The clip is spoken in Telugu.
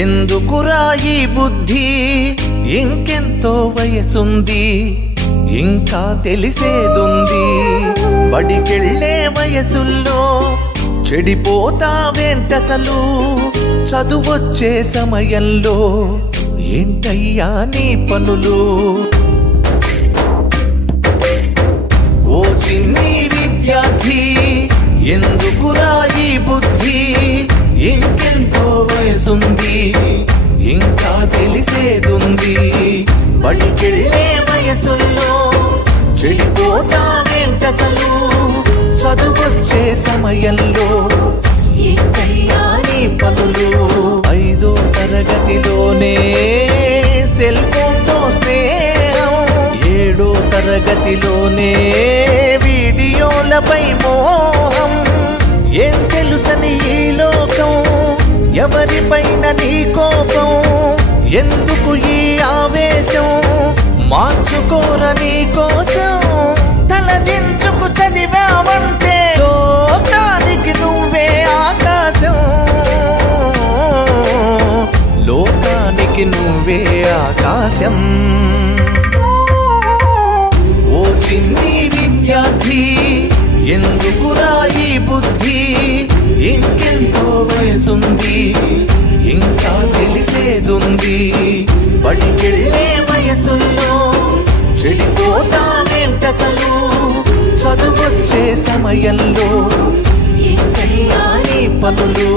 ఎందుకురా ఈ బుద్ధి ఇంకెంతో వయసుంది ఇంకా తెలిసేదుంది బడికెళ్ళే వయసుల్లో చెడిపోతావేంటసలు చదువొచ్చే సమయంలో ఏంటయ్యా నీ పనులు ఓ చిన్ని విద్యార్థి ఎందుకురా ఈ బుద్ధి ఇంకెంతో వయసుంది ఇంకా తెలిసేదుంది బడికెళ్ళే వయసుల్లో చెడిపోతావేంటసలు చదువొచ్చే సమయంలో ఏంటయ్యా నీ పనులు 5వ తరగతిలోనే సెల్ ఫోన్తో స్నేహం 7వ తరగతిలోనే వీడియోలపై మోహం ఏం తెలుసని ఈ లోకం ఎవరిపైన నీ కోపం ఎందుకు ఈ ఆవేశం మార్చుకోర నీ కోసం తలదించుకు చదివావంటే లోకానికి నువ్వే ఆకాశం లోకానికి నువ్వే ఆకాశం ఓ చిన్ని విద్యార్థి ఎందుకురా ఈ బుద్ధి ఇంకెంతో వయసుంది ఇంకా తెలిసేదుంది బడికెళ్ళే వయసుల్లో చెడిపోతావేంటసలు చదువొచ్చే సమయంలో ఏంటయ్యా నీ పనులు